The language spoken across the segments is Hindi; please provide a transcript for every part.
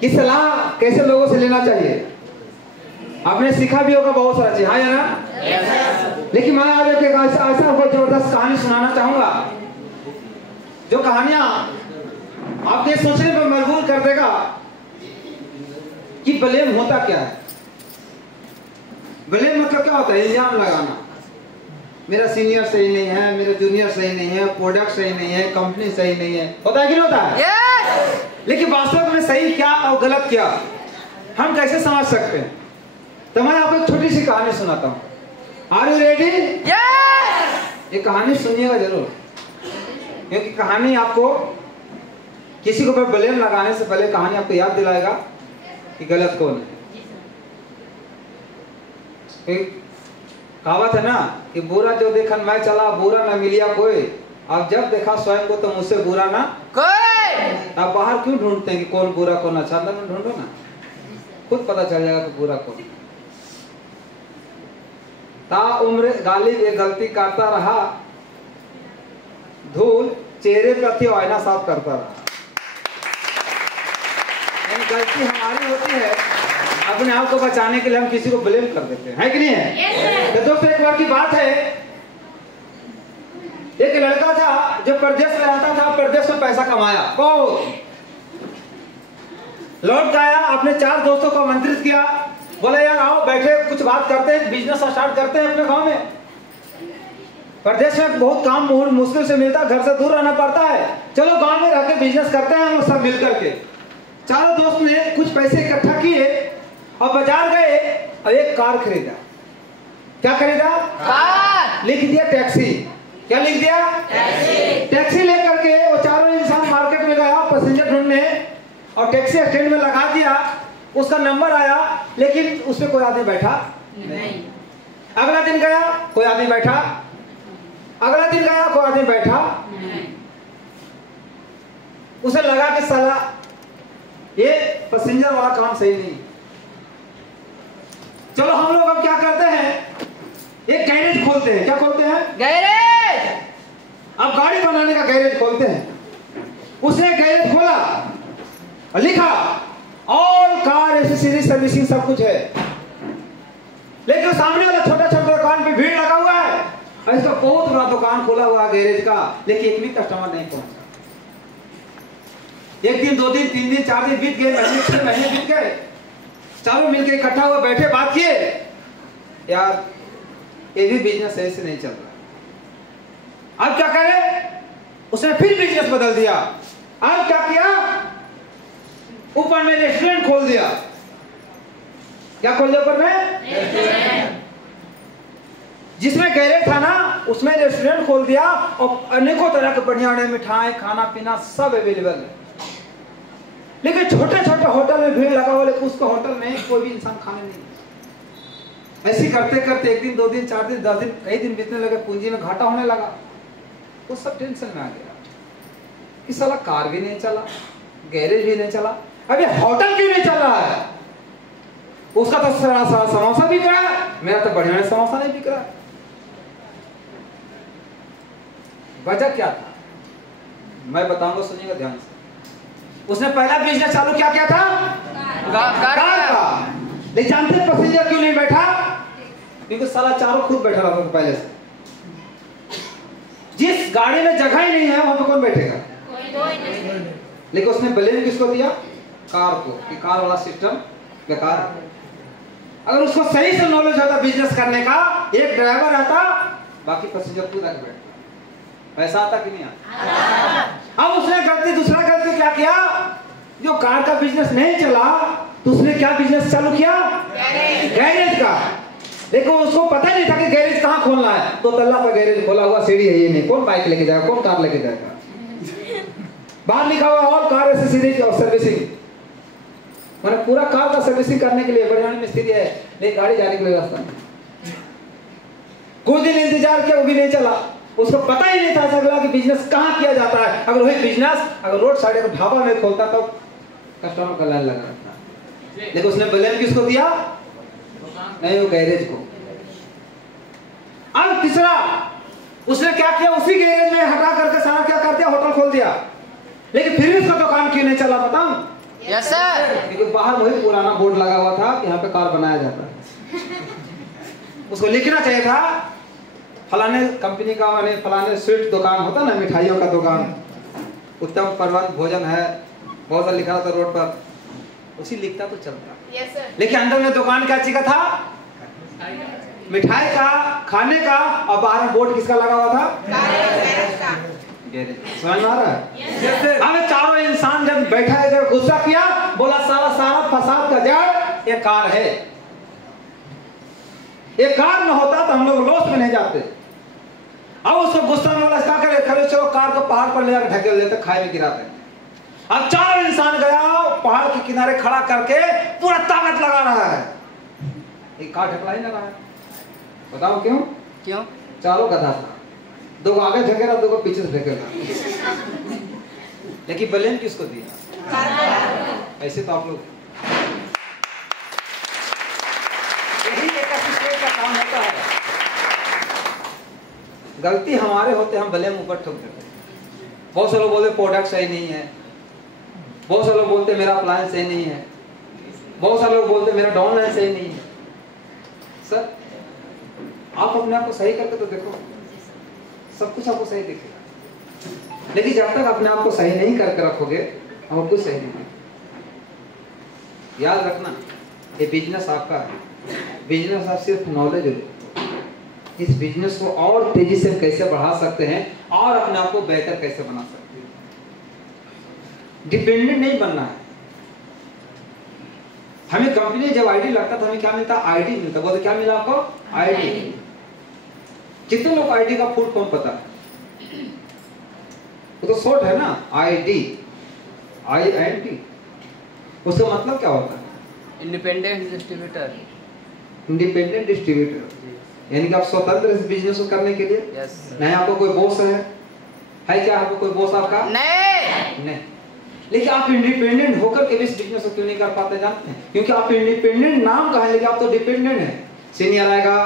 कि सलाह कैसे लोगों से लेना चाहिए। आपने सीखा भी होगा बहुत सारा चीज, हाँ या ना? लेकिन मैं आज एक ऐसा आपको जबरदस्त कहानी सुनाना चाहूंगा जो कहानियां आपके सोचने पर मजबूर कर देगा कि ब्लेम होता क्या है। ब्लेम मतलब क्या होता है? इल्जाम लगाना। मेरा सीनियर सही नहीं है, मेरा जूनियर सही नहीं है, प्रोडक्ट सही नहीं है, कंपनी सही नहीं है। होता है कि नहीं होता है? yes! लेकिन वास्तव में सही क्या और गलत क्या हम कैसे समझ सकते हैं? तो मैं आपको एक छोटी सी कहानी सुनाता हूँ। Are you ready? यस! ये कहानी सुनिएगा जरूर, क्योंकि कहानी आपको किसी को ब्लेम लगाने से पहले कहानी आपको याद दिलाएगा कि गलत कौन है। कहावत है ना कि बुरा जो देखन मैं चला, बुरा न मिलिया कोई। आप जब देखा स्वयं को तो मुझसे बुरा ना कोई। आप बाहर क्यों ढूंढते हैं कि कौन बुरा कौन अच्छा? अंदर में ढूंढो ना, खुद पता चल जाएगा कि बुरा कौन। ता उम्र गालिब ये गलती करता रहा, धूल चेहरे पर थी आईना साफ करता रहा। गलती हमारी होती है, अपने आप को बचाने के लिए हम किसी को ब्लेम कर देते हैं, है कि नहीं है? तो दोस्तों एक बार की बात है, एक लड़का था जो प्रदेश में रहता था, प्रदेश में पैसा कमाया, लौट आया, अपने 4 दोस्तों को आमंत्रित किया, बोले यार आओ बैठे कुछ बात करते हैं, बिजनेस स्टार्ट करते हैं अपने गांव में। प्रदेश में बहुत काम मुश्किल से मिलता, घर से दूर रहना पड़ता है, चलो गांव में रहकर बिजनेस करते हैं हम सब मिलकर के। चारों दोस्त ने कुछ पैसे इकट्ठा किए और बाजार गए और एक कार खरीदा। क्या खरीदा? कार। लिख दिया टैक्सी। क्या लिख दिया? टैक्सी। टैक्सी लेकर के वो चारों इंसान मार्केट में गया पैसेंजर ढूंढने और टैक्सी स्टैंड में लगा दिया। उसका नंबर आया लेकिन उसमें कोई आदमी बैठा नहीं। अगला दिन गया कोई आदमी बैठा, अगला दिन गया कोई आदमी बैठा नहीं। उसे लगा कि साला ये पैसेंजर वाला काम सही नहीं। चलो हम लोग अब क्या करते हैं, एक गैरेज खोलते हैं। क्या खोलते हैं? गैरेज। अब गाड़ी बनाने का गैरेज खोलते हैं। उसने गैरेज खोला और लिखा ऑल कार एसेसरी सर्विसिंग सब कुछ है, लेकिन सामने वाला छोटा छोटा दुकान पे भीड़ लगा हुआ है। ऐसा बहुत बड़ा दुकान खोला हुआ है गैरेज का, लेकिन एक भी कस्टमर नहीं पहुंचा। एक दिन, 2 दिन, 3 दिन, 4 दिन बीत गए, महीने 6 महीने बीत गए। चारों मिलकर इकट्ठा हुए, बैठे, बात किए, यार ये भी बिजनेस ऐसे नहीं चल रहा, अब क्या करें? उसने फिर बिजनेस बदल दिया। अब क्या किया? ऊपर में रेस्टोरेंट खोल दिया। क्या खोल दिया? ऊपर में रेस्टोरेंट। जिसमें गैरेज था ना उसमें रेस्टोरेंट खोल दिया और अनेकों तरह के बढ़िया मिठाई, खाना पीना सब अवेलेबल है। लेकिन छोटे छोटे होटल में भीड़ लगा हुआ, लेकिन उसका होटल में कोई भी इंसान खाने नहीं। ऐसे करते करते 1 दिन, 2 दिन, 4 दिन, 10 दिन, कई दिन बीतने लगे, पूंजी में घाटा होने लगा। वो सब टेंशन में आ गया कि साला कार भी नहीं चला, गैरेज भी नहीं चला, अभी होटल क्यों नहीं चल रहा है? उसका तो सारा समोसा बिक रहा है, मेरा तो बढ़िया समोसा नहीं बिक रहा। वजह क्या था मैं बताऊंगा, सुनिएगा ध्यान से। उसने पहला बिजनेस चालू क्या किया था? कार का। लेकिन जानते पैसेंजर क्यों नहीं बैठा? क्योंकि साला चारों खुद बैठा रहा था पहले से। जिस गाड़ी में जगह ही नहीं है वहां पे कौन बैठेगा? कोई नहीं। लेकिन उसने ब्लेम किसको दिया? कार को, कि कार वाला सिस्टम बेकार। अगर उसको सही से नॉलेज होता बिजनेस करने का, एक ड्राइवर आता, बाकी पैसेंजर खुद आके बैठता, पैसा आता कि नहीं आता? अब उसने दूसरा गलती क्या किया? जो कार का बिजनेस नहीं चला तो उसने क्या बिजनेस चालू किया? गैरेज का। देखो उसको पता नहीं था कि गैरेज कहाँ खोलना है। 2 तल्ला पर गैरेज खोला हुआ, सीढ़ी है ये नहीं, कौन बाइक लेके जाएगा, कौन कार लेके जाएगा? बाहर लिखा हुआ और कार एसेसरीज और सर्विसिंग, मैंने पूरा कार का सर्विसिंग करने के लिए बढ़िया मिस्त्री है, लेकिन गाड़ी जाने के लिए रास्ता नहीं। कुछ दिन इंतजार किया, वो भी नहीं चला। उसको पता ही नहीं था अगला कि बिजनेस कहाँ किया जाता है। अगर वही बिजनेस अगर रोड साइड का ढाबा में खोलता तो कस्टमर का लाइन लगा रहता। लेकिन उसने ब्लेम किसको दिया? नहीं, वो गैरेज को। अब तीसरा उसने क्या किया? उसी गैरेज में हटा करके सारा क्या कर दिया? होटल खोल दिया। लेकिन फिर भी उसका दुकान क्यों नहीं चला बताऊं? Yes sir. क्योंकि बाहर वही पुराना बोर्ड लगा हुआ था कि यहाँ पे कार बनाया जाता है। उसको लिखना चाहिए था फलाने कंपनी का, फलाने स्वीट दुकान होता ना, मिठाइयों का दुकान, उत्तम प्रबंध भोजन है, बहुत सारा लिखा था रोड पर, उसी लिखता तो चलता। Yes sir. लेकिन अंदर में दुकान क्या चीज का था? मिठाई का, खाने का, और बाहर में बोर्ड किसका लगा हुआ था? समझ में आ रहा है? हमें चारों इंसान जब बैठा है, जब गुस्सा किया, बोला सारा फसाद का जड़ ये कार है। ये कार न होता तो हम लोग लॉस में नहीं जाते। अब उसको गुस्सा में वाला क्या करे? खड़े चलो कार को पहाड़ पर ले जाकर ढकेल देते, खाई में गिरा देते। अब चारों इंसान गया, पहाड़ के किनारे खड़ा करके पूरा ताकत लगा रहा है, एक कार ढकला ही ना रहा है। बताओ क्यों? क्यों? चारों गधा था, दो को आगे ढकेला, दो को पीछे से ढकेला। लेकिन ब्लेम किसको दिया? ऐसे तो आप लोग, यही एक असिस्टेंट का काम होता है। गलती हमारे होते हम ब्लेम ऊपर ठोक देते। बहुत से लोग बोलते प्रोडक्ट सही नहीं है, बहुत से लोग बोलते मेरा प्लान सही नहीं है, बहुत सारे लोग बोलते मेरा डाउनलाइन सही नहीं है। सर आप अपने आप को सही करके तो देखो, सब कुछ आपको सही दिखेगा। लेकिन जब तक अपने आप को सही नहीं करके रखोगे, आपको कुछ सही नहीं। याद रखना, ये बिजनेस आपका है। बिजनेस आप सिर्फ नॉलेज लो, इस बिजनेस को और तेजी से कैसे बढ़ा सकते हैं और अपने आप को बेहतर कैसे बना सकते हैं। डिपेंडेंट नहीं बनना है। हमें कंपनी जब आईडी लगता था, हमें क्या मिलता? आईडी मिलता। बोलते क्या मिला आपको? आईडी। कितने लोग आईडी का फुल फॉर्म पता है? वो तो शॉर्ट है ना, आईडी, IND। उसका मतलब क्या होता है? Independent distributor. इंडिपेंडेंट डिस्ट्रीब्यूटर, यानी कि आप स्वतंत्र इस बिजनेस को करने के लिए। यस। नहीं आपको कोई बॉस है क्या? आपको कोई बॉस आपका? नहीं। लेकिन आप इंडिपेंडेंट होकर के भी इस बिजनेस को क्यों नहीं कर पाते जानते हैं? क्योंकि आप इंडिपेंडेंट नाम का है, लेकिन आप तो डिपेंडेंट है। सीनियर आएगा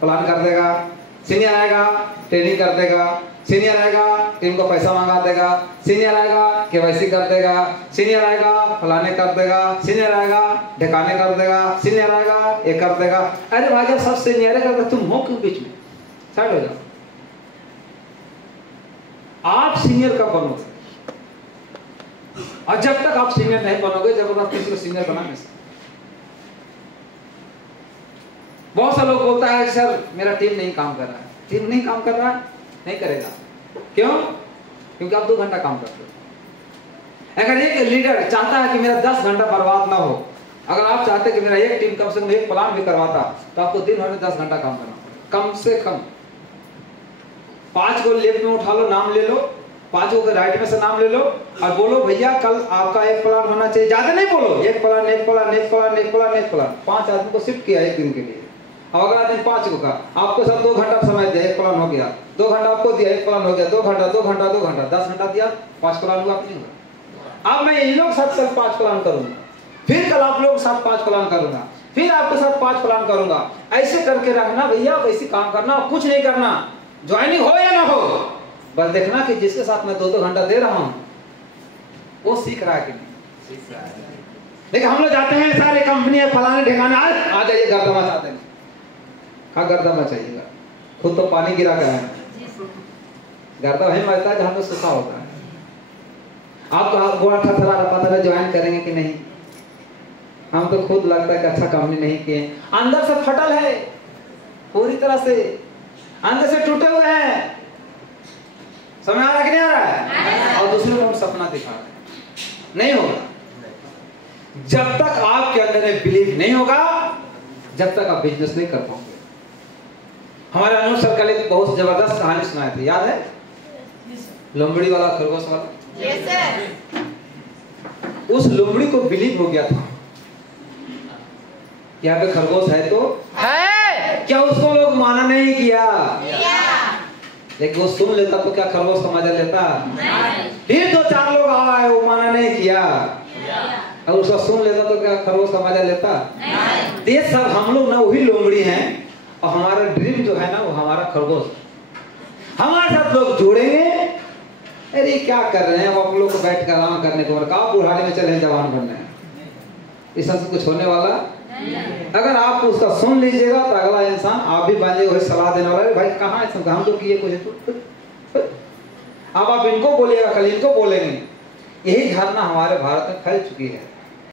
प्लान कर देगा, सीनियर आएगा ट्रेनिंग कर देगा, सीनियर आएगा टीम को पैसा मंगा देगा, सीनियर आएगा KYC कर देगा, सीनियर आएगा फलाने कर देगा, सीनियर आएगा ढकाने कर देगा, सीनियर आएगा ये कर देगा। अरे भाई जब सब सीनियर कर दे, तुम हो क्यों बीच में? साइड हो जाओ। आप सीनियर कब बनोगे? और जब तक आप सीनियर नहीं बनोगे, जब आप किसी को सीनियर बना नहीं सकते। बहुत सारे लोग बोलता है सर मेरा टीम नहीं काम कर रहा है। टीम नहीं काम कर रहा है, नहीं करेगा। क्यों? क्योंकि आप 2 घंटा काम करते हो। अगर एक लीडर चाहता है कि मेरा 10 घंटा बर्बाद ना हो, अगर आप चाहते कि मेरा एक टीम कम से कम एक प्लान भी करवाता, तो आपको दिन भर में 10 घंटा काम करना पड़ेगा, कम से कम। 5 को लेफ्ट में उठा लो, नाम ले लो, 5 को राइट में से नाम ले लो और बोलो भैया कल आपका एक प्लान होना चाहिए। ज्यादा नहीं बोलो, एक प्लान, एक प्लान, एक प्लान, एक प्लान, एक प्लान। 5 आदमी को शिफ्ट किया एक दिन के लिए। अब अगर आदमी 5 को कहा, आपको सब 2 घंटा समय दिया, एक प्लान हो गया। 2 घंटा आपको दिया, एक प्लान हो गया। 2 घंटा 2 घंटा 2 घंटा 10 घंटा दिया, 5 प्लान हुआ अपनी हुआ। अब मैं इन लोग साथ कल 5 प्लान करूंगा, फिर कल आप लोग साथ 5 प्लान करूंगा, फिर आपके साथ 5 प्लान करूंगा। ऐसे करके रखना भैया, वैसे काम करना, कुछ नहीं करना। ज्वाइनिंग हो या ना हो, बस देखना कि जिसके साथ मैं 2-2 घंटा दे रहा हूं वो सीख रहा है कि नहीं सीख रहा है। लेकिन हम लोग जाते हैं सारे कंपनी है फलाने ठिकाने, आ जाइए गर्दमा चाहते हैं। हाँ गर्दमा चाहिएगा, खुद तो पानी गिरा कर है। गर्दा वही मरता है जहां पे सूखा होता है। आप गोड़ा थरथरा पता है ज्वाइन करेंगे कि नहीं। हम तो खुद लगता है कि अच्छा काम नहीं किए, अंदर से फटल है, पूरी तरह से अंदर से टूटे हुए हैं। समझ आ रहा कि नहीं आ रहा है? और दूसरे को हम सपना दिखा रहे हैं, नहीं होगा। जब तक आपके अंदर में बिलीव नहीं होगा, जब तक आप बिजनेस नहीं कर पाओगे। हमारे अनुज सर कल एक बहुत जबरदस्त कहानी सुनाए थे, याद है? लोमड़ी वाला, खरगोश वाला। Yes sir. उस लोमड़ी को बिलीव हो गया था यहाँ पे खरगोश है तो है। क्या उसको लोग माना नहीं किया? लेकिन वो सुन लेता तो क्या खरगोश का मजा लेता? फिर 2-4 लोग आए, वो माना नहीं किया, और उसका सुन लेता तो क्या खरगोश का मजा लेता? ये सब हम लोग ना वही लोमड़ी हैं, और हमारा ड्रीम जो है ना वो हमारा खरगोश। हमारे साथ लोग जुड़ेंगे, अरे क्या कर रहे हैं आप लोग को बैठ कर आराम करने को, बुढ़ाने में चले जवान बनने हैं। इसमें से कुछ होने वाला अगर आप उसका सुन लीजिएगा तो अगला इंसान आप भी बन जाएगा, वही सलाह देने वाला है, भाई कहाँ है हम तो किए कुछ। अब आप इनको बोलिएगा, कल इनको बोलेंगे। यही धारणा हमारे भारत में फैल चुकी है।